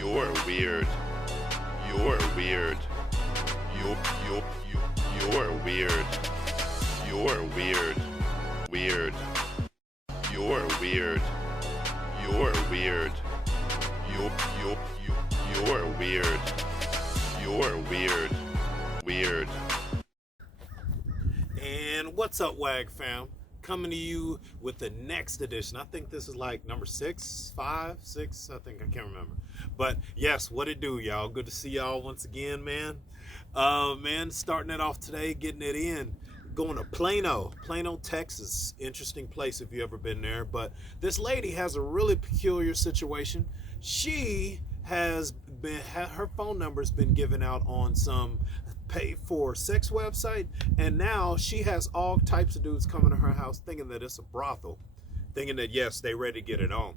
You're weird. You're weird. You're weird. You're weird. Weird. You're weird. You're weird. You're weird. You're weird. Weird. And what's up, WAG fam? Coming to you with the next edition. I think this is like number 6, 5, 6. I can't remember. But yes, what it do, y'all? Good to see y'all once again, man. Starting it off today, getting it in. Going to Plano, Texas. Interesting place if you ever been there. But this lady has a really peculiar situation. She has been, her phone number's been given out on some pay for sex website, and now she has all types of dudes coming to her house thinking that it's a brothel, thinking that yes, they ready to get it on.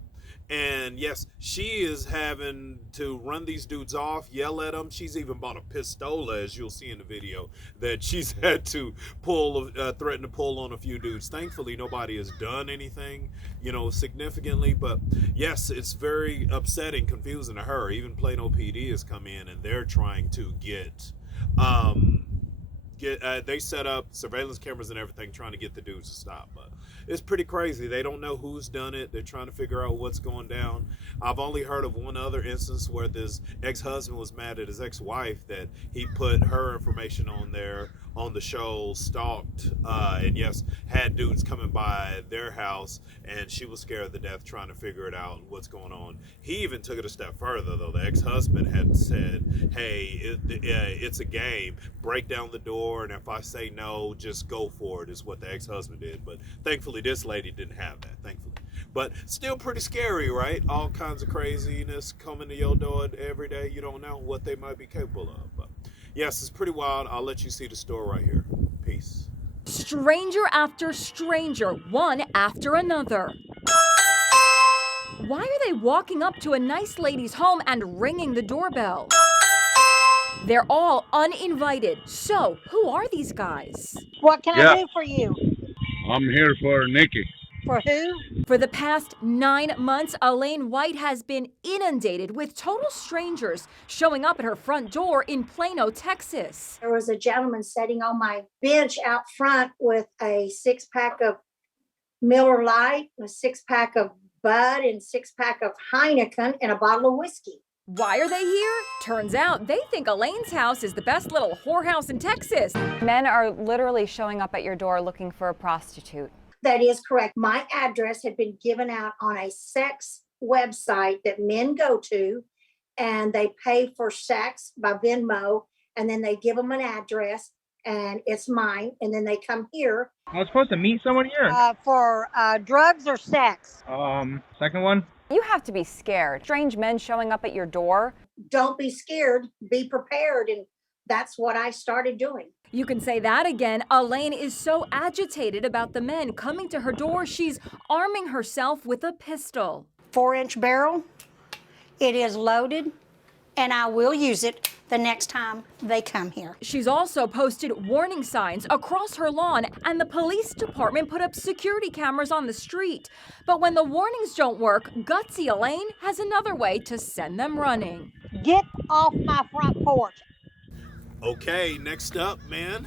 And yes, she is having to run these dudes off, yell at them. She's even bought a pistola, as you'll see in the video, that she's had to threaten to pull on a few dudes. Thankfully, nobody has done anything, significantly. But yes, it's very upsetting, confusing to her. Even Plano PD has come in, and they're trying to they set up surveillance cameras and everything trying to get the dudes to stop. But it's pretty crazy. They don't know who's done it. They're trying to figure out what's going down. I've only heard of one other instance where this ex-husband was mad at his ex-wife that he put her information on there on the show, stalked, and yes, had dudes coming by their house, and she was scared to death trying to figure it out, what's going on. He even took it a step further, though. The ex-husband had said, hey, it's a game. Break down the door, and if I say no, just go for it, is what the ex-husband did. But thankfully, this lady didn't have that, thankfully. But still pretty scary, right? All kinds of craziness coming to your door every day. You don't know what they might be capable of. But yes, it's pretty wild. I'll let you see the store right here. Peace. Stranger after stranger, one after another. Why are they walking up to a nice lady's home and ringing the doorbell? They're all uninvited. So, who are these guys? What can I do for you? I'm here for Nikki. For who? For the past 9 months, Elaine White has been inundated with total strangers showing up at her front door in Plano, Texas. There was a gentleman sitting on my bench out front with a 6-pack of Miller Lite, a 6-pack of Bud, and 6-pack of Heineken, and a bottle of whiskey. Why are they here? Turns out they think Elaine's house is the best little whorehouse in Texas. Men are literally showing up at your door looking for a prostitute. That is correct. My address had been given out on a sex website that men go to, and they pay for sex by Venmo, and then they give them an address, and it's mine, and then they come here. I was supposed to meet someone here. For drugs or sex? Second one. You have to be scared. Strange men showing up at your door. Don't be scared, be prepared, and that's what I started doing. You can say that again. Elaine is so agitated about the men coming to her door, she's arming herself with a pistol. 4-inch barrel. It is loaded, and I will use it the next time they come here. She's also posted warning signs across her lawn, and the police department put up security cameras on the street. But when the warnings don't work, gutsy Elaine has another way to send them running. Get off my front porch. Okay, next up, man.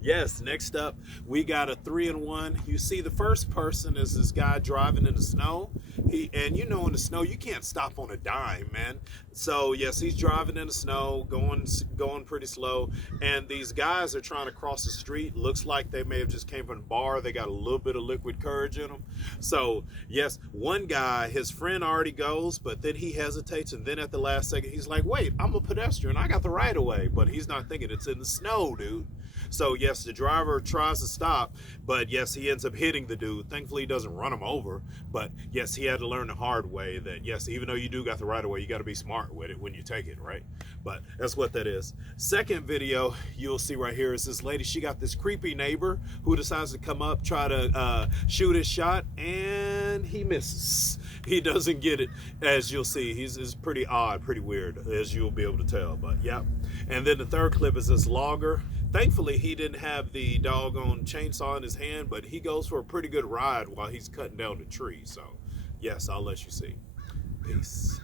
Yes, next up, we got a 3-in-1. You see, the first person is this guy driving in the snow. In the snow, you can't stop on a dime, man. So yes, he's driving in the snow, going pretty slow, and these guys are trying to cross the street. Looks like they may have just came from a bar. They got a little bit of liquid courage in them. So yes, one guy, his friend already goes, but then he hesitates, and then at the last second, he's like, wait, I'm a pedestrian. I got the right of way. But he's not thinking it's in the snow, dude. So yes, the driver tries to stop, but yes, he ends up hitting the dude. Thankfully, he doesn't run him over, but yes, he had to learn the hard way that yes, even though you do got the right of way, you got to be smart with it when you take it, right? But that's what that is. Second video you'll see right here is this lady. She got this creepy neighbor who decides to come up, try to shoot his shot, and he misses. He doesn't get it, as you'll see. He's pretty odd, pretty weird, as you'll be able to tell, but yeah. And then the third clip is this logger. Thankfully, he didn't have the doggone chainsaw in his hand, but he goes for a pretty good ride while he's cutting down the tree. So, yes, I'll let you see. Peace.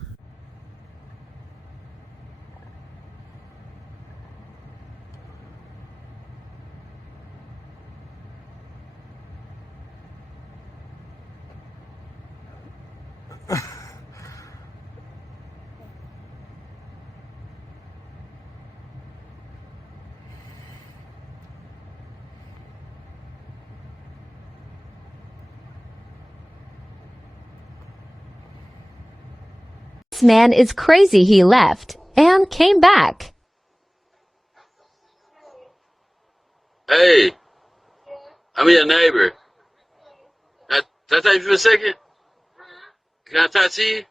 man is crazy he left and came back. Hey, I'm your neighbor. Can I talk to you for a second? Can I talk to you?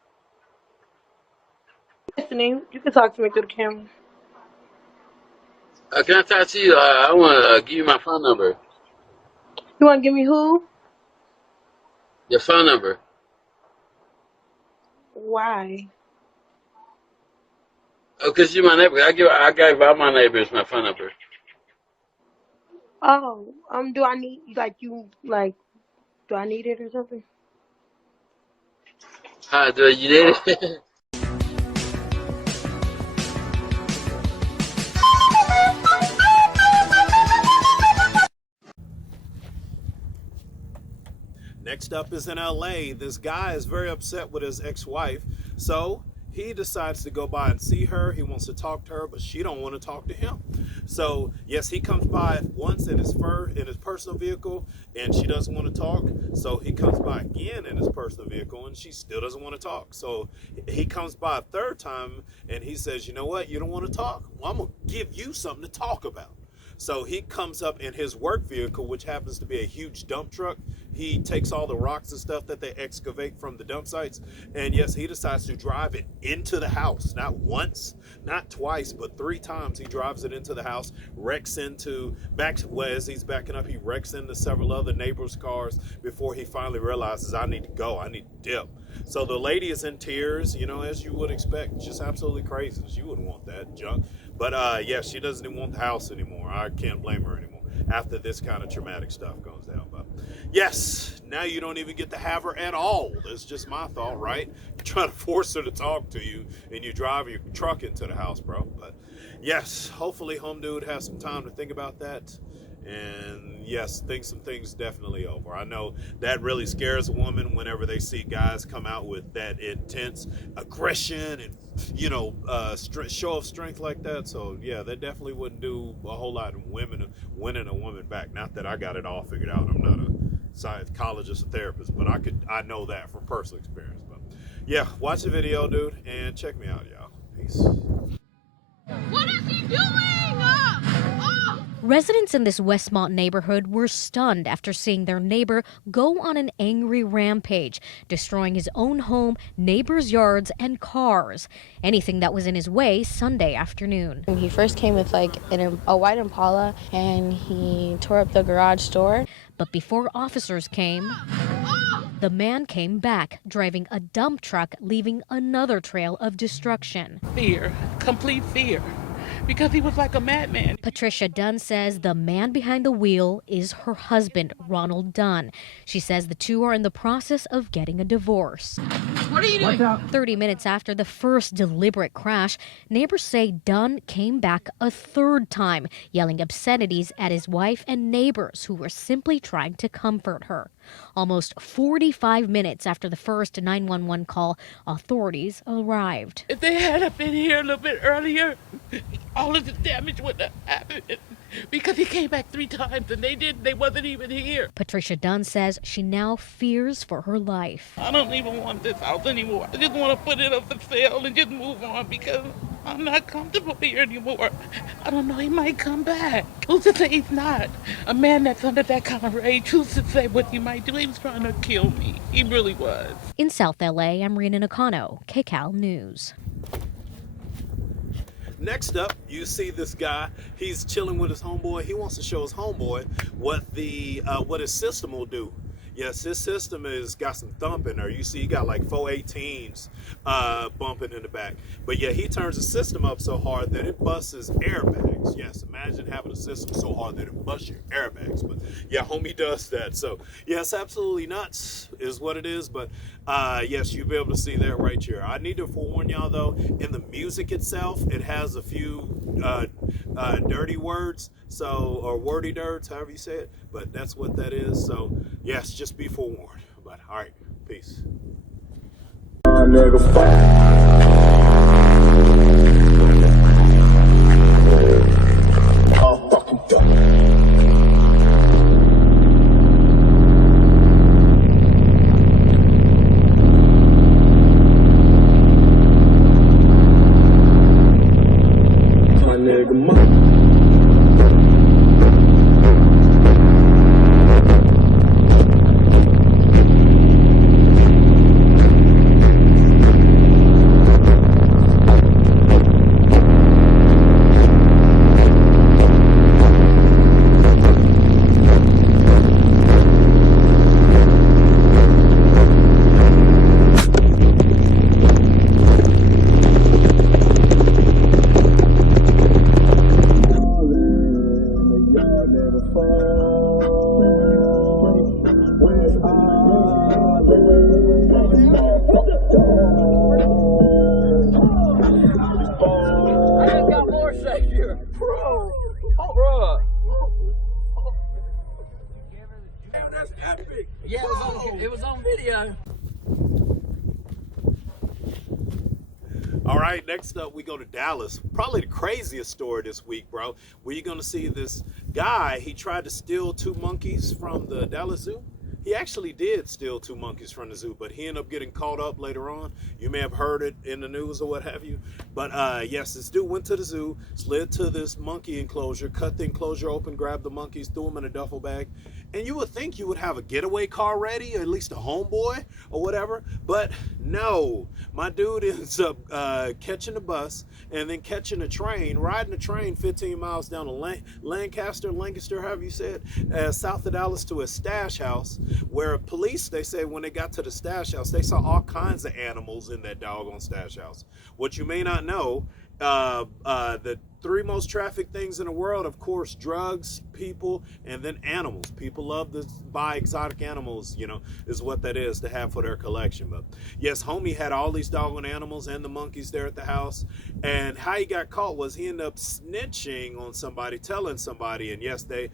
Listening. You can talk to me through the camera. Can I talk to you? I want to give you my phone number. You want to give me who? Your phone number. Why? Oh, because you're my neighbor. I gave all my neighbors my phone number. Oh, do I need do I need it or something? Hi, do you need it? Next up is in LA. This guy is very upset with his ex-wife, so he decides to go by and see her. He wants to talk to her, but she don't want to talk to him. So yes, he comes by once in his personal vehicle, and she doesn't want to talk. So he comes by again in his personal vehicle, and she still doesn't want to talk. So he comes by a third time, and he says, "You know what? You don't want to talk? Well, I'm gonna give you something to talk about." So he comes up in his work vehicle, which happens to be a huge dump truck. He takes all the rocks and stuff that they excavate from the dump sites. And yes, he decides to drive it into the house. Not once, not twice, but 3 times he drives it into the house, as he's backing up, he wrecks into several other neighbors' cars before he finally realizes, I need to go, I need to dip. So the lady is in tears, as you would expect, just absolutely crazy. She wouldn't want that junk. But yeah, she doesn't even want the house anymore. I can't blame her anymore after this kind of traumatic stuff goes down. But yes, now you don't even get to have her at all. That's just my thought, right? You're trying to force her to talk to you, and you drive your truck into the house, bro. But yes, hopefully Home Dude has some time to think about that. And yes, think some things definitely over. I know that really scares a woman whenever they see guys come out with that intense aggression and show of strength like that. So yeah, that definitely wouldn't do a whole lot in winning a woman back. Not that I got it all figured out. I'm not a psychologist or therapist, but I know that from personal experience. But yeah, watch the video, dude, and check me out, y'all. Peace. What is he doing? Residents in this Westmont neighborhood were stunned after seeing their neighbor go on an angry rampage, destroying his own home, neighbors' yards, and cars. Anything that was in his way Sunday afternoon. He first came with a white Impala, and he tore up the garage door. But before officers came, the man came back, driving a dump truck, leaving another trail of destruction. Fear, complete fear. Because he was like a madman. Patricia Dunn says the man behind the wheel is her husband, Ronald Dunn. She says the two are in the process of getting a divorce. What are you doing? 30 minutes after the first deliberate crash, neighbors say Dunn came back a third time, yelling obscenities at his wife and neighbors who were simply trying to comfort her. Almost 45 minutes after the first 911 call, authorities arrived. If they had been here a little bit earlier, all of the damage wouldn't have happened. Because he came back 3 times and they wasn't even here. Patricia Dunn says she now fears for her life. I don't even want this house anymore. I just want to put it up for sale and just move on because I'm not comfortable here anymore. I don't know, he might come back. Who's to say he's not? A man that's under that kind of rage, who's to say what he might do? He was trying to kill me. He really was. In South LA, I'm Rena Nakano, KCAL News. Next up, you see this guy. He's chilling with his homeboy. He wants to show his homeboy what his system will do. Yes, his system has got some thump in there. You see, he got like 418s bumping in the back. But yeah, he turns the system up so hard that it busts his airbags. Yes, imagine having a system so hard that it busts your airbags. But yeah, homie does that. So yes, absolutely nuts is what it is. But yes, you'll be able to see that right here. I need to forewarn y'all though, in the music itself, it has a few dirty words, or wordy dirts, however you say it. But that's what that is. So yes, just be forewarned. But all right, peace. right, next up we go to Dallas. Probably the craziest story this week, bro. Where you're gonna see this guy, he tried to steal 2 monkeys from the Dallas Zoo. He actually did steal 2 monkeys from the zoo, but he ended up getting caught up later on. You may have heard it in the news or what have you. But yes, this dude went to the zoo, slid to this monkey enclosure, cut the enclosure open, grabbed the monkeys, threw them in a duffel bag. And you would think you would have a getaway car ready, or at least a homeboy or whatever. But no, my dude ends up catching a bus and then catching a train, riding a train 15 miles down to Lancaster, however you said, south of Dallas to a stash house, where police, they say when they got to the stash house, they saw all kinds of animals in that doggone stash house. What you may not know, the 3 most trafficked things in the world, of course, drugs, people, and then animals. People love to buy exotic animals, you know, is what that is to have for their collection. But yes, homie had all these doggone animals and the monkeys there at the house. And how he got caught was he ended up snitching on somebody, telling somebody. And yes, he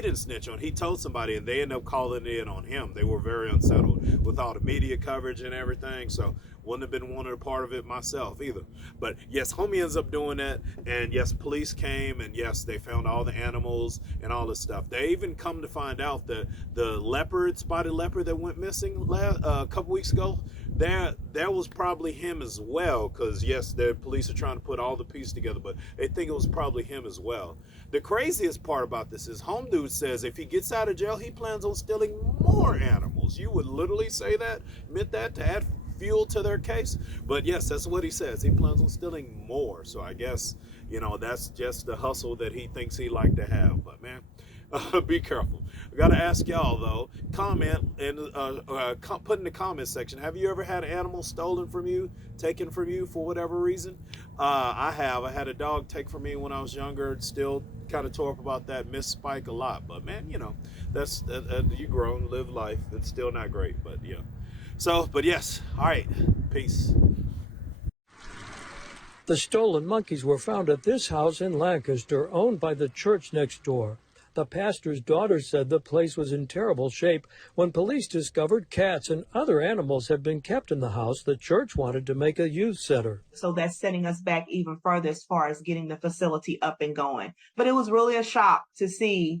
didn't snitch on, he told somebody, and they ended up calling in on him. They were very unsettled with all the media coverage and everything. So wouldn't have been wanted a part of it myself either. But yes, homie ends up doing that. And yes, police came, and yes, they found all the animals and all this stuff. They even come to find out that the spotted leopard that went missing a couple weeks ago, that was probably him as well. Because yes, the police are trying to put all the pieces together, but they think it was probably him as well. The craziest part about this is home dude says if he gets out of jail, he plans on stealing more animals. You would literally say that, admit that, to add fuel to their case. But yes, that's what he says. He plans on stealing more. So I guess, you know, that's just the hustle that he thinks he like to have. But man, be careful. I gotta ask y'all though, comment and put in the comment section, have you ever had an animal stolen from you, taken from you for whatever reason? I have. I had a dog take from me when I was younger. Still kind of tore up about that. Miss Spike a lot. But man, you know, that's you grow and live life. It's still not great, but yeah. So, but yes, all right, peace. The stolen monkeys were found at this house in Lancaster, owned by the church next door. The pastor's daughter said the place was in terrible shape. When police discovered cats and other animals had been kept in the house, the church wanted to make a youth center. So that's setting us back even further as far as getting the facility up and going. But it was really a shock to see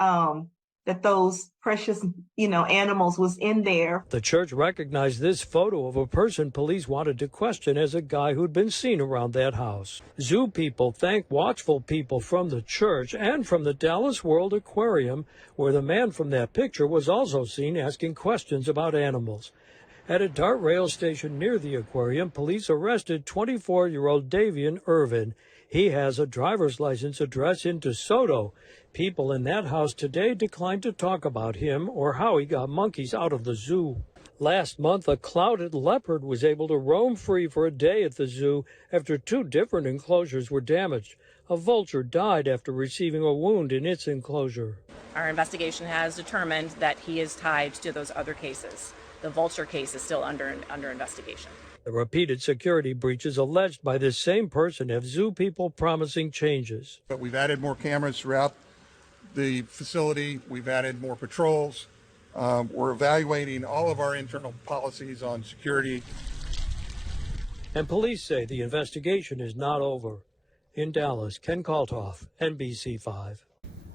that those precious, animals was in there. The church recognized this photo of a person police wanted to question as a guy who'd been seen around that house. Zoo people thank watchful people from the church and from the Dallas World Aquarium, where the man from that picture was also seen asking questions about animals. At a DART rail station near the aquarium, police arrested 24-year-old Davian Irvin. He has a driver's license address in DeSoto. People in that house today declined to talk about him or how he got monkeys out of the zoo. Last month, a clouded leopard was able to roam free for a day at the zoo after 2 different enclosures were damaged. A vulture died after receiving a wound in its enclosure. Our investigation has determined that he is tied to those other cases. The vulture case is still under investigation. The repeated security breaches alleged by this same person have zoo people promising changes. But we've added more cameras throughout the facility. We've added more patrols. We're evaluating all of our internal policies on security. And police say the investigation is not over. In Dallas, Ken Kaltoff, NBC5.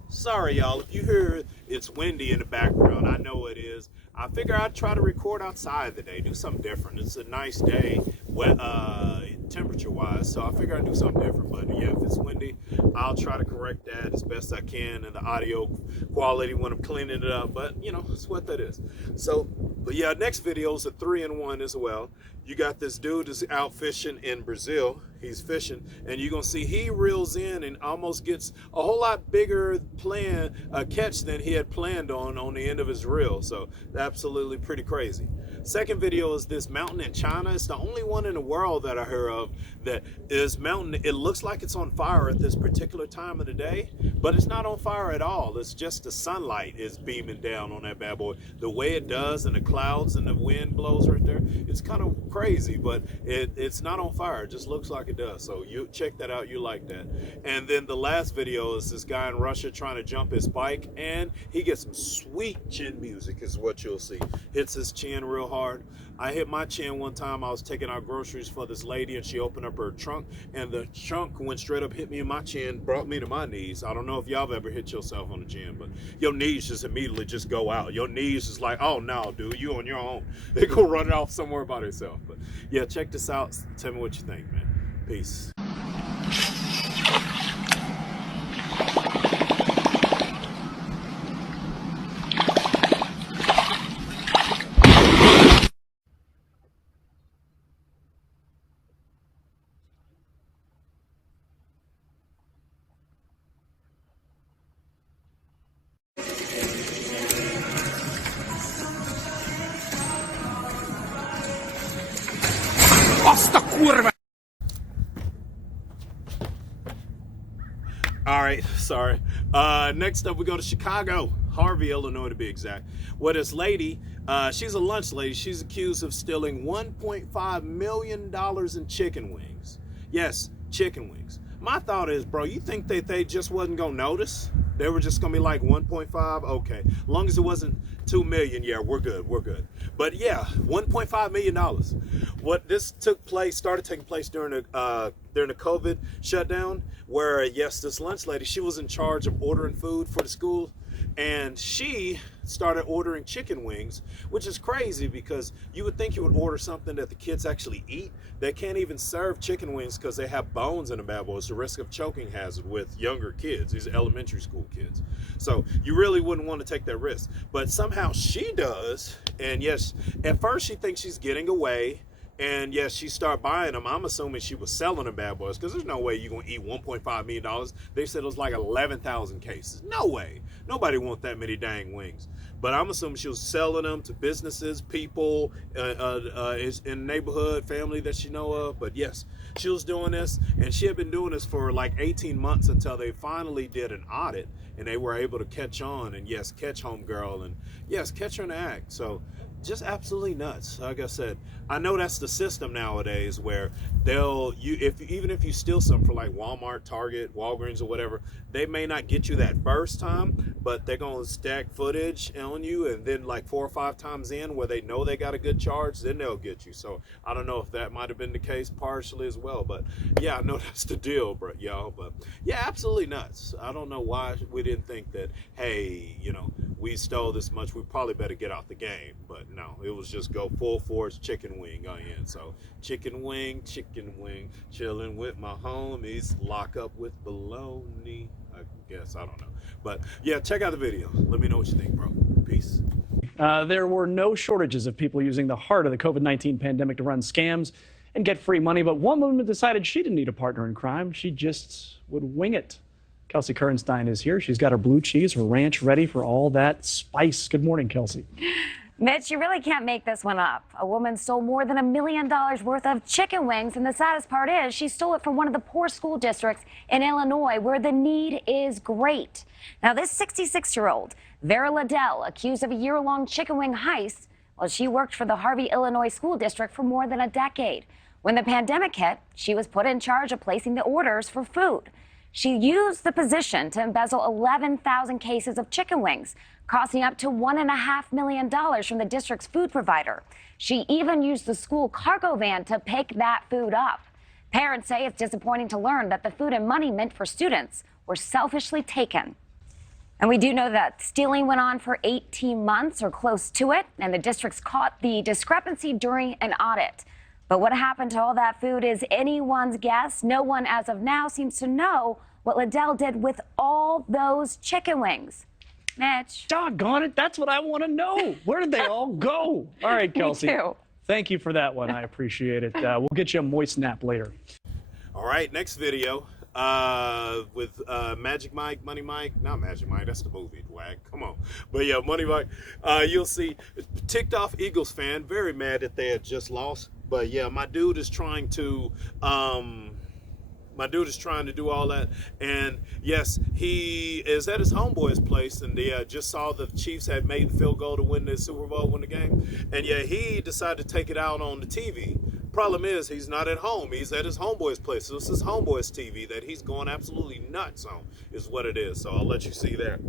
Sorry, y'all, if you hear it's windy in the background, I know it is. I figure I'd try to record outside today, do something different. It's a nice day, wet, temperature-wise, so I figure I'd do something different. But yeah, if it's windy, I'll try to correct that as best I can in the audio quality when I'm cleaning it up. But, it's what that is. So, but yeah, next video is a 3-in-1 as well. You got this dude that's out fishing in Brazil. He's fishing, and you're gonna see he reels in and almost gets a whole lot bigger catch than he had planned on the end of his reel. So absolutely pretty crazy. Second video is this mountain in China. It's the only one in the world that I heard of that is mountain. It looks like it's on fire at this particular time of the day, but it's not on fire at all. It's just the sunlight is beaming down on that bad boy. The way it does, and the clouds and the wind blows right there, it's kind of crazy, but it's not on fire. It just looks like it does. So you check that out. You like that. And then the last video is this guy in Russia trying to jump his bike, and he gets some sweet chin music is what you'll see. Hits his chin real hard. I hit my chin one time. I was taking out groceries for this lady, and she opened up her trunk, and the trunk went straight up, hit me in my chin, brought me to my knees. I don't know if y'all have ever hit yourself on the chin, but your knees just immediately just go out. Your knees is like, oh no, dude, you on your own. They go running off somewhere by themselves. But yeah, check this out. Tell me what you think, man. Peace. All right, sorry. Next up, we go to Chicago, Harvey, Illinois, to be exact. Where this lady, she's a lunch lady. She's accused of stealing $1.5 million in chicken wings. Yes, chicken wings. My thought is, bro, you think that they just wasn't gonna notice? They were just gonna be like 1.5? Okay, as long as it wasn't 2 million, yeah, we're good, we're good. But yeah, $1.5 million. What this started taking place during the COVID shutdown, where yes, this lunch lady, she was in charge of ordering food for the school, and she started ordering chicken wings, which is crazy because you would think you would order something that the kids actually eat. They can't even serve chicken wings because they have bones in the bad boys. The risk of choking hazard with younger kids. These are elementary school kids. So you really wouldn't want to take that risk. But somehow she does. And yes, at first she thinks she's getting away. And yes, she started buying them. I'm assuming she was selling them bad boys because there's no way you're going to eat $1.5 million. They said it was like 11,000 cases. No way. Nobody wants that many dang wings. But I'm assuming she was selling them to businesses, people in the neighborhood, family that she know of. But yes, she was doing this, and she had been doing this for like 18 months until they finally did an audit, and they were able to catch on, and yes, catch homegirl, and yes, catch her in the act. So just absolutely nuts. Like I said, I know that's the system nowadays where even if you steal something for like Walmart, Target, Walgreens or whatever, they may not get you that first time, but they're going to stack footage on you, and then like 4 or 5 times in where they know they got a good charge, then they'll get you. So I don't know if that might have been the case partially as well, but yeah, I know that's the deal, bro, y'all. But yeah, absolutely nuts. I don't know why we didn't think that, hey, we stole this much, we probably better get out the game. But no, it was just go full force chicken wing on in. So chicken wing, chilling with my homies, lock up with baloney. I guess, I don't know. But yeah, check out the video. Let me know what you think, bro. Peace. There were no shortages of people using the heart of the COVID-19 pandemic to run scams and get free money, but one woman decided she didn't need a partner in crime. She just would wing it. Kelsey Kernstein is here. She's got her blue cheese, her ranch ready for all that spice. Good morning, Kelsey. Mitch, you really can't make this one up. A woman stole more than $1 million worth of chicken wings, and the saddest part is she stole it from one of the poor school districts in Illinois where the need is great. Now, this 66-year-old, Vera Liddell, accused of a year-long chicken wing heist, well, she worked for the Harvey, Illinois school district for more than a decade. When the pandemic hit, she was put in charge of placing the orders for food. She used the position to embezzle 11,000 cases of chicken wings, costing up to $1.5 million from the district's food provider. She even used the school cargo van to pick that food up. Parents say it's disappointing to learn that the food and money meant for students were selfishly taken. And we do know that stealing went on for 18 months or close to it, and the districts caught the discrepancy during an audit. But what happened to all that food is anyone's guess. No one as of now seems to know what Liddell did with all those chicken wings. Mitch. Doggone it. That's what I want to know. Where did they all go? All right, Kelsey. Me too. Thank you for that one. I appreciate it. We'll get you a moist nap later. All right, next video with Magic Mike, Money Mike. Not Magic Mike, that's the movie, Wag. Come on. But yeah, Money Mike. You'll see ticked off Eagles fan, very mad that they had just lost. But yeah, my dude is trying to do all that, and yes, he is at his homeboy's place, and they just saw the Chiefs had made the field goal to win the Super Bowl, win the game, and yeah, he decided to take it out on the TV. Problem is, he's not at home. He's at his homeboy's place. So it's his homeboy's TV that he's going absolutely nuts on, is what it is. So I'll let you see that.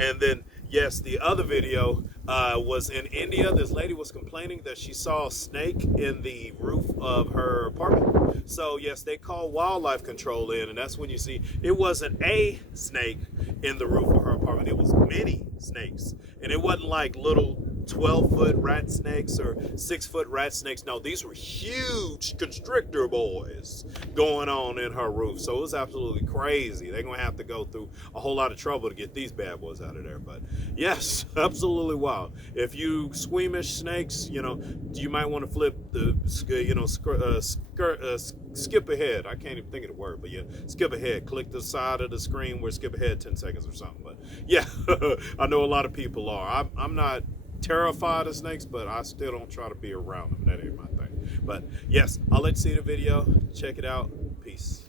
And then, yes, the other video was in India. This lady was complaining that she saw a snake in the roof of her apartment. So, yes, they called wildlife control in, and that's when you see it wasn't a snake in the roof of her apartment. It was many snakes. And it wasn't like little 12-foot rat snakes or 6-foot rat snakes. No, these were huge constrictor boys going on in her roof. So it was absolutely crazy. They're going to have to go through a whole lot of trouble to get these bad boys out of there. But yes, absolutely wild. If you squeamish snakes, you know, you might want to flip the, you know, skip ahead. I can't even think of the word, but yeah, skip ahead. Click the side of the screen where skip ahead 10 seconds or something. But yeah, I know a lot of people are. I'm not terrified of snakes, but I still don't try to be around them. That ain't my thing. But yes, I'll let you see the video. Check it out. Peace.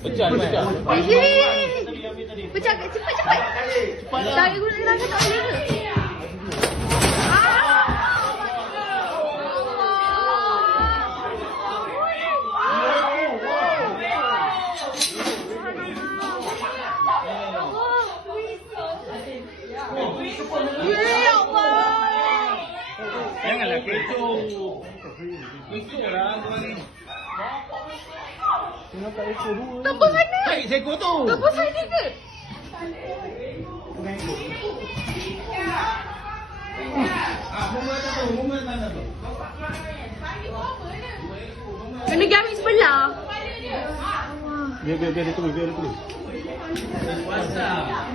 Pecah. Pecah cepat. Saya guna rasa tak boleh ke? Janganlah kecoh. Kecoh lah gua ni. Kenapa ekor dua? Tepuk sana. Baik seekor tu. Tepuk sana ke? Momen mana tu? Kena gamit sebelah. Biar dia tunggu,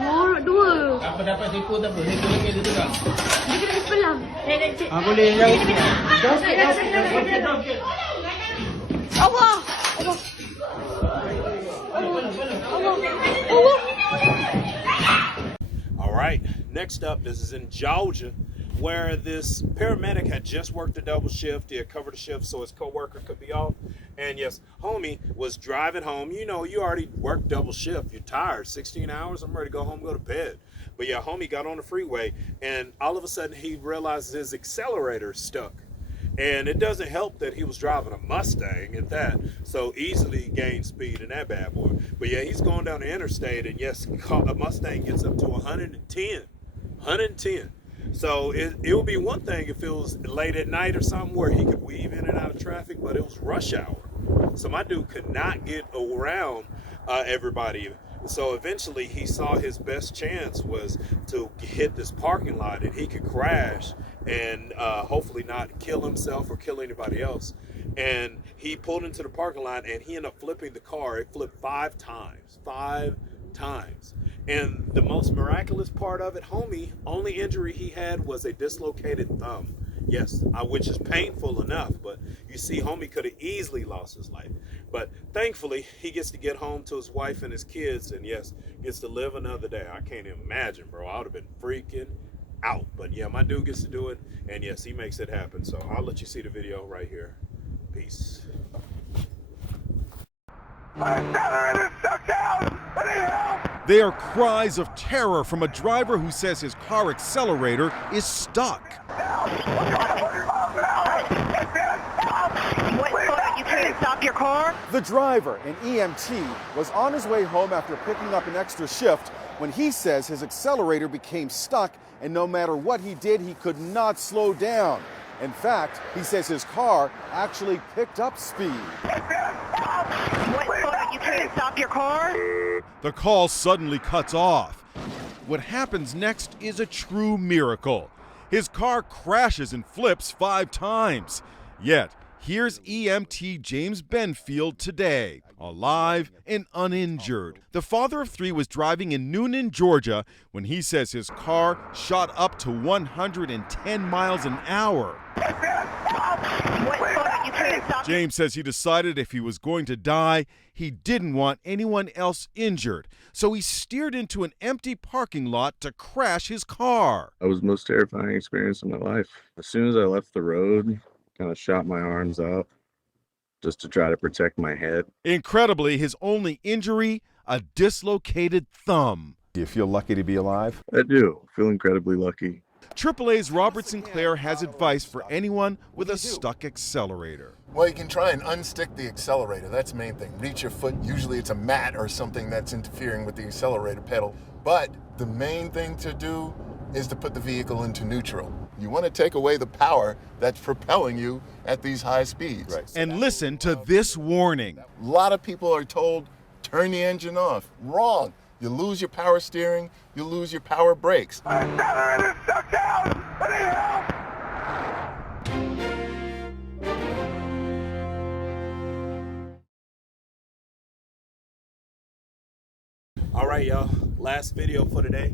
Oh, dua. Apa dapat seekor tak apa, seekor lagi dia tukar. Dia kena sebelah. Boleh yang. Allah. All right, next up, this is in Georgia, where this paramedic had just worked a double shift. He had covered a shift so his coworker could be off. And yes, homie was driving home. You know, you already worked double shift. You're tired, 16 hours. I'm ready to go home, go to bed. But yeah, homie got on the freeway, and all of a sudden he realized his accelerator stuck. And it doesn't help that he was driving a Mustang at that, so easily gained speed in that bad boy. But yeah, he's going down the interstate, and yes, a Mustang gets up to 110. So it would be one thing if it was late at night or something where he could weave in and out of traffic, but it was rush hour. So my dude could not get around everybody. So eventually he saw his best chance was to hit this parking lot, and he could crash and hopefully not kill himself or kill anybody else. And he pulled into the parking lot, and he ended up flipping the car. It flipped 5 times. And the most miraculous part of it, homie, only injury he had was a dislocated thumb. Yes, which is painful enough, but you see, homie could have easily lost his life. But thankfully, he gets to get home to his wife and his kids, and yes, gets to live another day. I can't even imagine, bro. I would have been freaking out. But yeah, my dude gets to do it, and yes, he makes it happen. So I'll let you see the video right here. Peace. They are cries of terror from a driver who says his car accelerator is stuck. You can't stop your car? The driver, an EMT, was on his way home after picking up an extra shift when he says his accelerator became stuck, and no matter what he did, he could not slow down. In fact, he says his car actually picked up speed. You can't stop your car? The call suddenly cuts off. What happens next is a true miracle. His car crashes and flips 5 times. Yet, here's EMT James Benfield today, alive and uninjured. The father of 3 was driving in Noonan, Georgia, when he says his car shot up to 110 miles an hour. you can't stop. James says he decided if he was going to die, he didn't want anyone else injured. So he steered into an empty parking lot to crash his car. That was the most terrifying experience of my life. As soon as I left the road, kind of shot my arms out just to try to protect my head. Incredibly, his only injury, a dislocated thumb. Do you feel lucky to be alive? I do. I feel incredibly lucky. AAA's Robert Sinclair has advice for anyone with a stuck accelerator. Well, you can try and unstick the accelerator. That's the main thing. Reach your foot. Usually it's a mat or something that's interfering with the accelerator pedal. But the main thing to do is to put the vehicle into neutral. You want to take away the power that's propelling you at these high speeds. Right. And listen to this warning. A lot of people are told, turn the engine off. Wrong. You lose your power steering, you lose your power brakes. All right, y'all. Last video for today.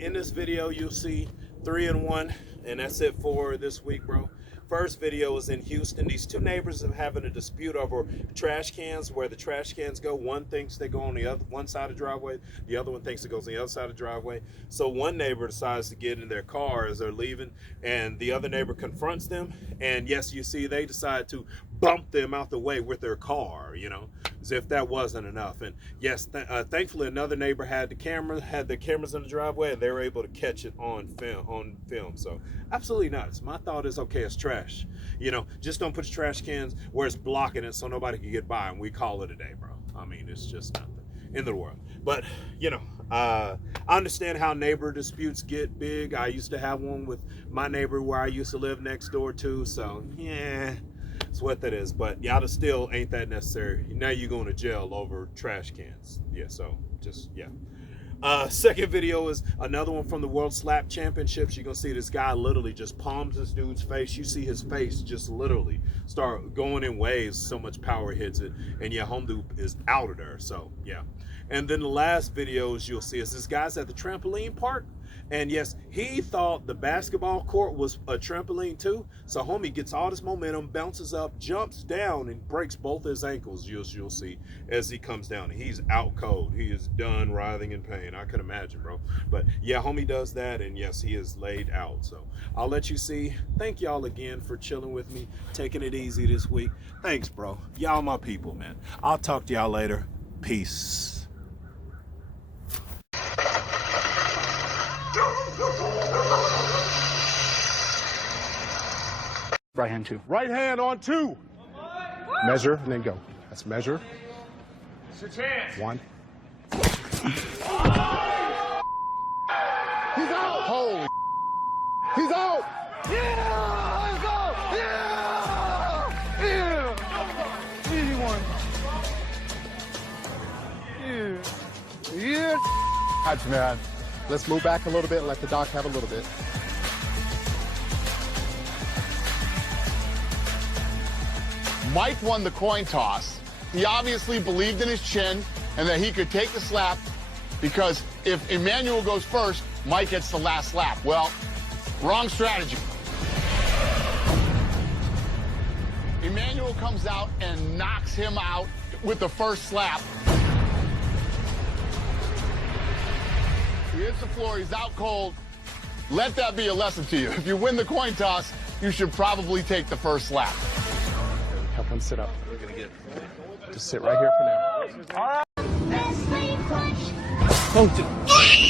In this video, you'll see 3 in 1, and that's it for this week, bro. First video is in Houston. These two neighbors are having a dispute over trash cans, where the trash cans go. One thinks they go on the other one side of the driveway. The other one thinks it goes on the other side of the driveway. So one neighbor decides to get in their car as they're leaving, and the other neighbor confronts them. And yes, you see, they decide to bump them out the way with their car, you know, as if that wasn't enough. And yes, thankfully, another neighbor had the cameras in the driveway, and they were able to catch it on film. So absolutely nuts. My thought is, okay, it's trash. You know, just don't put your trash cans where it's blocking it so nobody can get by, and we call it a day, bro. I mean, it's just nothing in the world. But, you know, I understand how neighbor disputes get big. I used to have one with my neighbor where I used to live next door to, so yeah, it's what that is. But y'all still ain't that necessary. Now you're going to jail over trash cans. Yeah, so just, yeah. Second video is another one from the World Slap Championships. You're gonna see this guy literally just palms this dude's face. You see his face just literally start going in waves, so much power hits it, and yeah, home dude is out of there. So yeah. And then the last videos you'll see is this guy's at the trampoline park. And yes, he thought the basketball court was a trampoline too. So homie gets all this momentum, bounces up, jumps down, and breaks both his ankles, you'll see, as he comes down. He's out cold. He is done writhing in pain. I could imagine, bro. But yeah, homie does that, and yes, he is laid out. So I'll let you see. Thank y'all again for chilling with me, taking it easy this week. Thanks, bro. Y'all my people, man. I'll talk to y'all later. Peace. Right hand 2. Right hand on 2. Measure and then go. That's measure. It's your chance. 1. He's out. Holy. He's out. Yeah. Let's go. Yeah. Yeah. Easy one. Yeah. Yeah. That's man. Let's move back a little bit and let the doc have a little bit. Mike won the coin toss. He obviously believed in his chin and that he could take the slap, because if Emmanuel goes first, Mike gets the last slap. Well, wrong strategy. Emmanuel comes out and knocks him out with the first slap. He hits the floor, he's out cold. Let that be a lesson to you. If you win the coin toss, you should probably take the first slap. Help him sit up. We're gonna get just sit right here for now. All right.